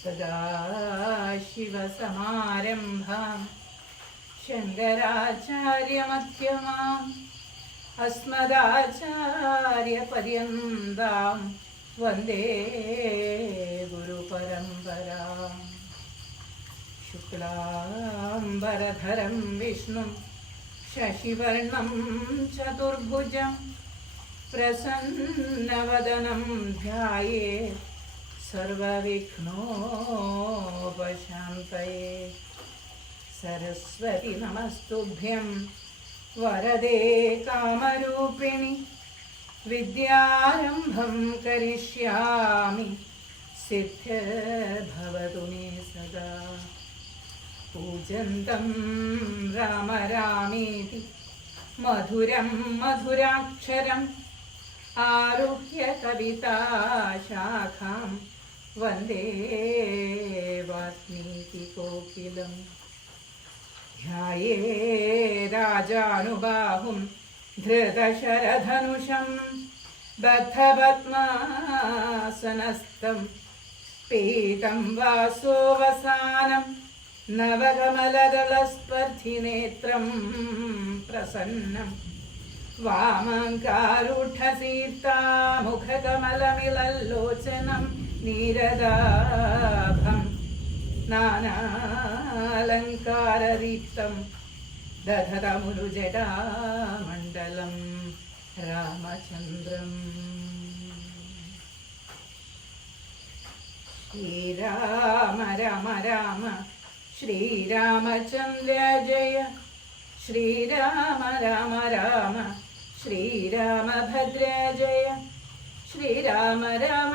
सदाशिवसमारम्भाम् शङ्कराचार्यमध्यमाम् अस्मदाचार्यपर्यन्तां वंदे गुरुपरम्पराम्। शुक्लाम्बरधरं विष्णुं शशिवर्णं चतुर्भुजं प्रसन्नवदनं ध्याये सर्वविघ्नोपशान्तये सरस्वति नमस्तुभ्यं। वरदे कामरूपिणि। विद्यारम्भं करिष्यामि। सिद्धिर्भवतु मे सदा। पूजन्तं राम रामेति मधुरं मधुराक्षरम्। आरुह्य कविताशाखां वंदे वाल्मीकिकोकिलम्। ध्याये राजानुबाहुं धृतशरधनुषं बद्धपद्मासनस्थं पीतं वासोवसानं नवकमलदलस्पर्धिनेत्रं प्रसन्नं वामङ्कारूढसीतामुखकमलमिलल्लोचनं നീരദാഭം നാനാലങ്കാരദീപ്തം ദധതമുരുജടാമണ്ഡലം രാമചന്ദ്രം. ശ്രീരാമ രാമ രാമ ശ്രീരാമചന്ദ്ര ജയ ശ്രീരാമ രാമ രാമ ശ്രീരാമഭദ്ര ജയ ശ്രീരാമ രാമ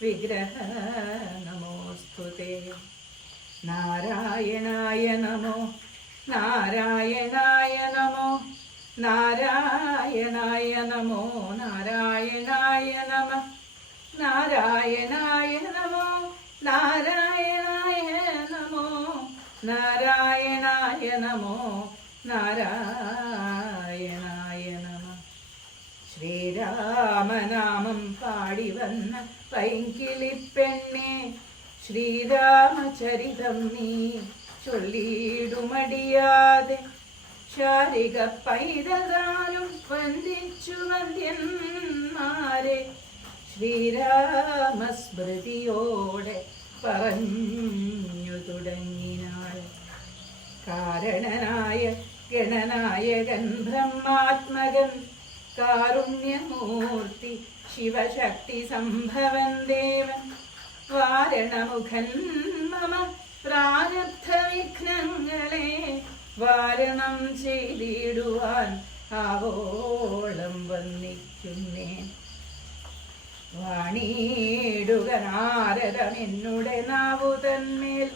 വിഗ്രഹ നമോസ്തുതേ നാരായണായ നമോ നാരായണായ നമോ നാരായണായ നമോ നാരായണായ നമ നാരായണായ നമോ നാരായണായ നമോ നാരായണായ നമോ നാരായണായ നമ. ശ്രീരാമനാമം പാടി വന്ന പൈങ്കിളിപ്പെണ്ണെ ശ്രീരാമചരിതം നീ ചൊല്ലിയിടുമടിയാതെ ശാരിക പൈതകാലും വന്ദിച്ചു വന്ദ്യന്മാരെ ശ്രീരാമസ്മൃതിയോടെ പറഞ്ഞു തുടങ്ങിനാൾ. കാരണനായ ഗണനായകൻ ബ്രഹ്മാത്മകൻ കാരുണ്യമൂർത്തി ശിവശക്തി സംഭവൻ ദേവൻ വാരണമുഖൻ മമ പ്രാരബ്ധ വിഘ്നങ്ങളെ വാരണം ചെയ്തിടുവാൻ ആവോളം വന്നിക്കുന്നേ. വാണിയിടുക നാരദമെന്നുടെ നാവു തന്മേൽ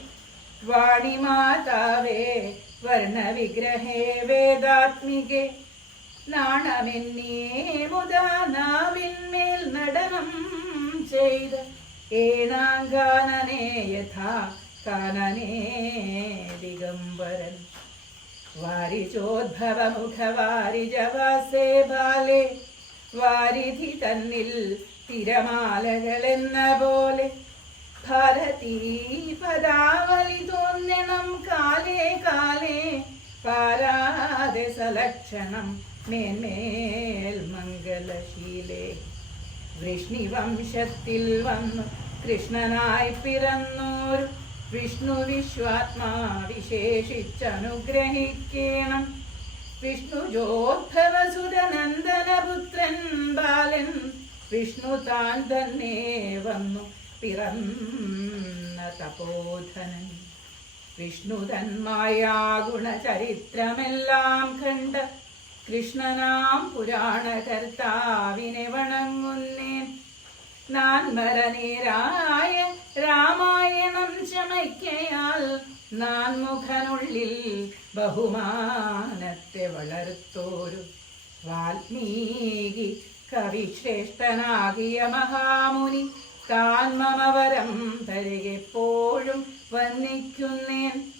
വാണിമാതാവേ വർണവിഗ്രഹേ വേദാത്മികെ നാണമെന്നിയേ മുതാ നാവിന്മേൽ നടനം ചെയ്ത് ഏണാങ്കാനനേ യഥാ കാനനേ ദിഗംബരൻ. വാരിചോദ്ഭവമുഖവാരിജവാസേ ബാലെ വാരിധി തന്നിൽ തിരമാലകളെന്ന പോലെ. ഭാരതീ പദാവലി തോന്നണം കാലേ കാലേ പാരാതെ സലക്ഷണം മേന്മേൽ വൃഷ്ണി വൃഷ്ണിവംശത്തിൽ വന്നു കൃഷ്ണനായി പിറന്നൂർ. വിഷ്ണു വിശ്വാത്മാ വിശേഷിച്ചനുഗ്രഹിക്കണം പുത്രൻ ബാലൻ. വിഷ്ണു താൻ തന്നെ വന്നു പിറന്ന തപോധനൻ. വിഷ്ണു തന്മായാ ഗുണചരിത്രമെല്ലാം കണ്ട് കൃഷ്ണനാം പുരാണകർത്താവിനെ വണങ്ങുന്നേൻ. നാൻമരനേരായ ചമയ്ക്കയാൽ നാൻ നാൻമുഖനുള്ളിൽ ബഹുമാനത്തെ വളർത്തോരു. വാൽമീകി കവിശ്രേഷ്ഠനാകിയ മഹാമുനി താൻ മമവരം തരികെപ്പോഴും വന്നിക്കുന്നേൻ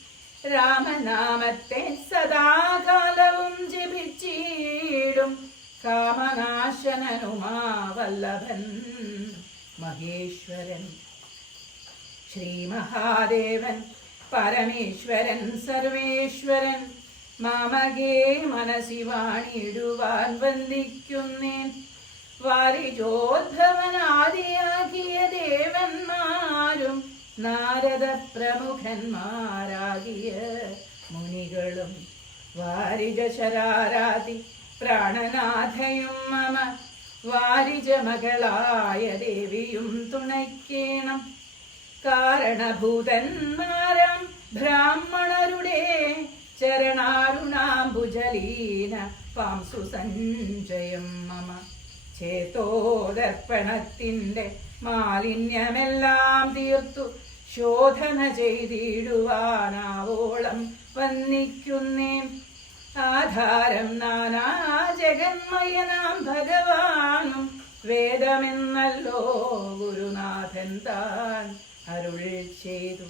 രാമനാമത്തെ സദാകാലവും ജപിച്ചിടും കാമനാശനനുമാവല്ലഭൻ മഹേശ്വരൻ. ശ്രീ മഹാദേവൻ പരമേശ്വരൻ സർവേശ്വരൻ മാമകേ മനസി വാണിടുവാൻ വന്ദിക്കുന്നേൻ. വാരിജോദ്ധവനാദിയാകിയ ദേവന്മാരും നാരദ പ്രമുഖന്മാരാകിയ മുനികളും വാരിജ ശരാരാതി പ്രാണനാഥയും മമ വാരിജ മകളായ ദേവിയും തുണയ്ക്കേണം. കാരണഭൂതന്മാരാം ബ്രാഹ്മണരുടെ ചരണാരുണാംബുജലീന പാംസു സഞ്ജയം മമ ചേതോദർപ്പണത്തിന്റെ മാലിന്യമെല്ലാം തീർത്തു. ശോധന ചെയ്തിടുവാനാവോളം വന്നിക്കുന്നേ. ആധാരം നാനാ ജഗന്മയനാം ഭഗവാനും. വേദമെന്നല്ലോ ഗുരുനാഥൻ താൻ അരുൾ ചെയ്തു.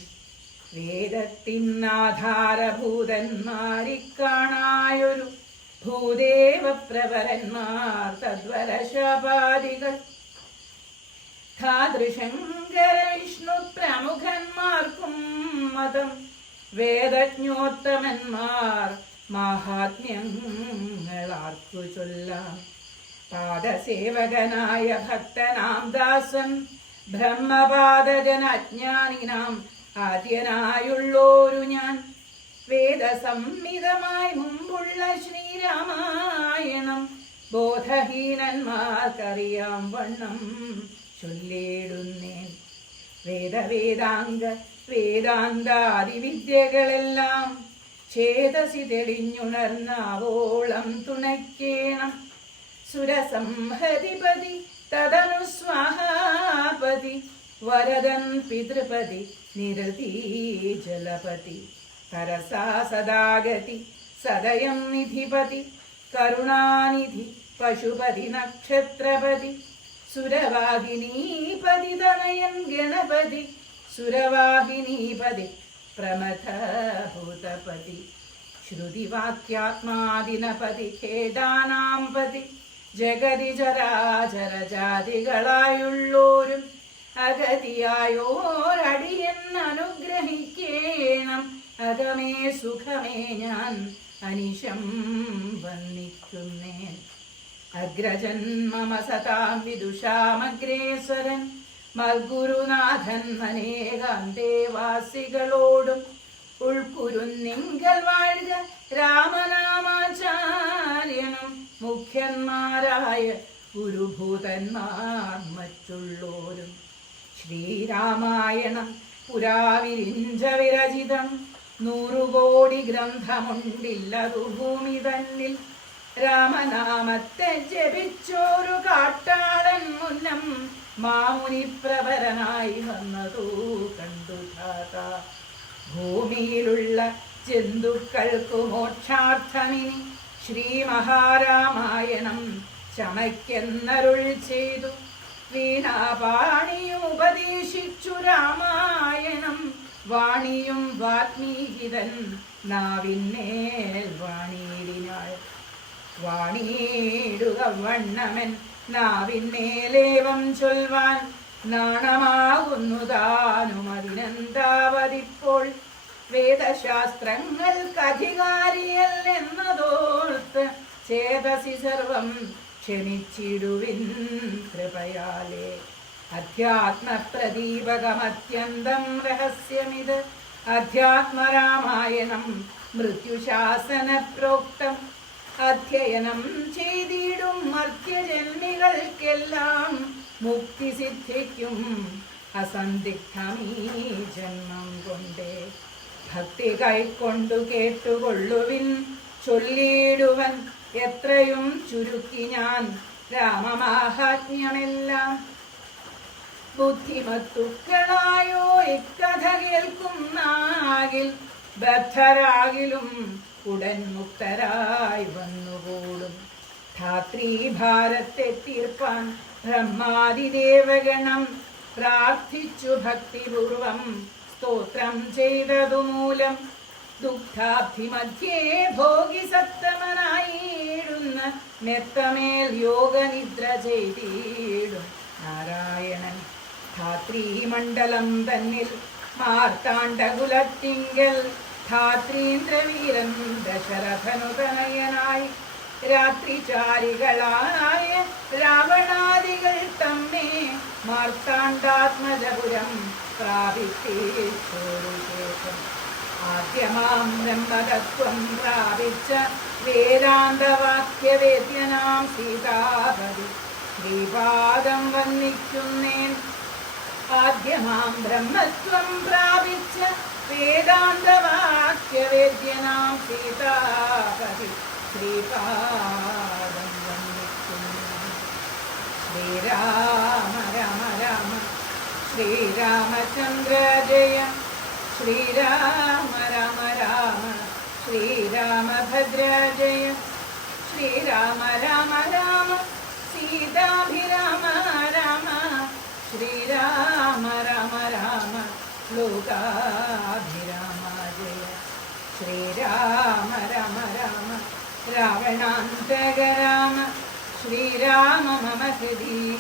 വേദത്തിന്നാധാരഭൂതന്മാരിക്കാണായൊരു ഭൂദേവ പ്രബലന്മാർ തദ്വരശപാദികൾ. വിഷ്ണു പ്രമുഖന്മാർക്കും മതം. വേദജ്ഞോത്തമന്മാർ മഹാത്മ്യങ്ങളാർക്കു ചൊല്ലാം. പാദസേവകനായ ഭക്തനാം ദാസൻ ബ്രഹ്മപാദജനജ്ഞാനിനാം ആദ്യനായുള്ളോരു ഞാൻ. വേദസംഹിതമായി മുമ്പുള്ള ശ്രീരാമായണം ബോധഹീനന്മാർക്കറിയാം വണ്ണം. ചൊല്ലിടുന്നേൻ. വേദവേദാംഗ വേദാന്താദിവിദ്യകളെല്ലാം ചേതസി തെളിഞ്ഞുണർന്നാവോളം തുണയ്ക്കേണം. സുരസംഹതിപതി തദനു സ്വാഹാപതി വരദൻ പിതൃപതി നിരതി ജലപതി തരസാ സദാഗതി സദയം നിധിപതി കരുണാനിധി പശുപതി നക്ഷത്രപതി സുരവാഹിനീപതി തനയൻ ഗണപതി സുരവാഹിനീപതി പ്രമഥഭൂതപതി ശ്രുതിവാക്യാത്മാദിനപതി ഖേദാനാംപതി ജഗതി ചരാചര ജാതികളായുള്ളോരും അഗതിയായോരടിയൻ അനുഗ്രഹിക്കേണം അകമേ സുഖമേ ഞാൻ അനിശം വന്നിക്കുന്നേൻ അഗ്രജൻ മമ സതാം വിദുഷാമഗ്രേശ്വരൻ മൽഗുരുനാഥൻ അനേകാന്തേവാസികളോടും ഉൾക്കുരുന്നിങ്കൽ വാഴുക രാമനാമാചാര്യനും മുഖ്യന്മാരായ ഗുരുഭൂതന്മാർ മറ്റുള്ളോരും. ശ്രീരാമായണം പുരാവിരിഞ്ച വിരചിതം നൂറുകോടി ഗ്രന്ഥമുണ്ടില്ലതു ഭൂമി തന്നിൽ രാമനാമത്തെ ജപിച്ചോരു കാട്ടാളൻ മുന്നം മാമുനി പ്രവരനായി വന്നതു കണ്ടു ധാത ഭൂമിയിലുള്ള ജന്തുക്കൾക്കു മോക്ഷാർത്ഥമിനി ശ്രീ മഹാരാമായണം ചമയ്ക്കെന്നരുൾ ചെയ്തു. വീണാപാണിയും ഉപദേശിച്ചു രാമായണം. വാണിയും വാത്മീകിതൻ നാവിന്നേൽ വാണിയിടിനാൾ. വാണിയിടുക വണ്ണമൻ നാവിന്മേലേവം ചൊൽവാൻ നാണമാകുന്നു താനും അതിനെന്താവതിപ്പോൾ? വേദശാസ്ത്രങ്ങൾക്ക് അധികാരിയല്ലെന്നതോർത്ത് ചേതസി സർവം ക്ഷമിച്ചിടുവിൻ കൃപയാലേ. അധ്യാത്മപ്രദീപകമത്യന്തം രഹസ്യമിത്. അധ്യാത്മരാമായണം മൃത്യുശാസന പ്രോക്തം അധ്യയനം ചെയ്തിടും മർത്യജന്മികൾക്കെല്ലാം മുക്തി സിദ്ധിക്കും അസന്ധിഗ്ധമീ ജന്മം കൊണ്ടേ. ഭക്തി കൈക്കൊണ്ടു കേട്ടുകൊള്ളുവിൻ ചൊല്ലിടുവൻ എത്രയും ചുരുക്കി ഞാൻ രാമമാഹാത്മ്യമെല്ലാം. ബുദ്ധിമത്തുക്കളായോ ഇക്കഥ കേൾക്കുന്നാകിൽ ബദ്ധരാകിലും ഉടൻ മുക്തരായി വന്നുകൂടും. ധാത്രീ ഭാരത്തെ തീർപ്പാൻ ബ്രഹ്മാതിദേവഗണം പ്രാർത്ഥിച്ചു ഭക്തിപൂർവം സ്തോത്രം ചെയ്തതു മൂലം ദുഃഖാഭിമധ്യേ ഭോഗി സത്തമനായിടുന്ന മെത്തമേൽ യോഗനിദ്ര ചെയ്തിടും. നാരായണൻ ധാത്രീമണ്ഡലം തന്നിൽ മാർത്താണ്ഡകുലത്തിങ്കൽ ധാത്രീന്ദ്രവീരൻ ദശരഥനുതനയനായി രാത്രിചാരികളായ രാവണാദികൾ തമ്മെ മാർത്താണ്ഡാത്മജപുരം പ്രാപിച്ചോരു ശേഷം ആദ്യമാം ബ്രഹ്മതത്വം പ്രാപിച്ച വേദാന്തവാക്യവേദ്യനാം സീതാപതി. ശ്രീപാദം വന്നിക്കുന്നേൻ ആദ്യമാം ബ്രഹ്മത്വം പ്രാപിച്ച വേദാന്തവാക്യവേദ്യനാം സീതാപതി ശ്രീപാദം ശ്രീരാമ രാമ രാമ ശ്രീരാമചന്ദ്ര ജയ ശ്രീരാമ രാമ രാമ ശ്രീരാമഭദ്ര ജയ ശ്രീരാമ രാമ രാമ സീതാഭിരാമ രാമ ശ്രീരാമ രാമ രാമ. ലോകാഭിരാമ ജയ ശ്രീരാമ രാമ രാമ. രാവണാന്തക രാമ ശ്രീരാമ മമ ഹൃദി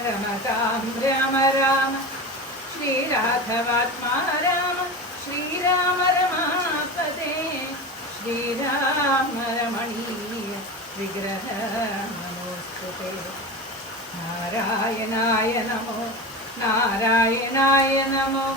രമതാം രാമ. രാമ ശ്രീരാഘവാത്മാ രാമ. ശ്രീരാമ രമാപദേ ശ്രീരാമ രമണീയ വിഗ്രഹ നാരായണായ നമോ. നാരായണായ നമോ.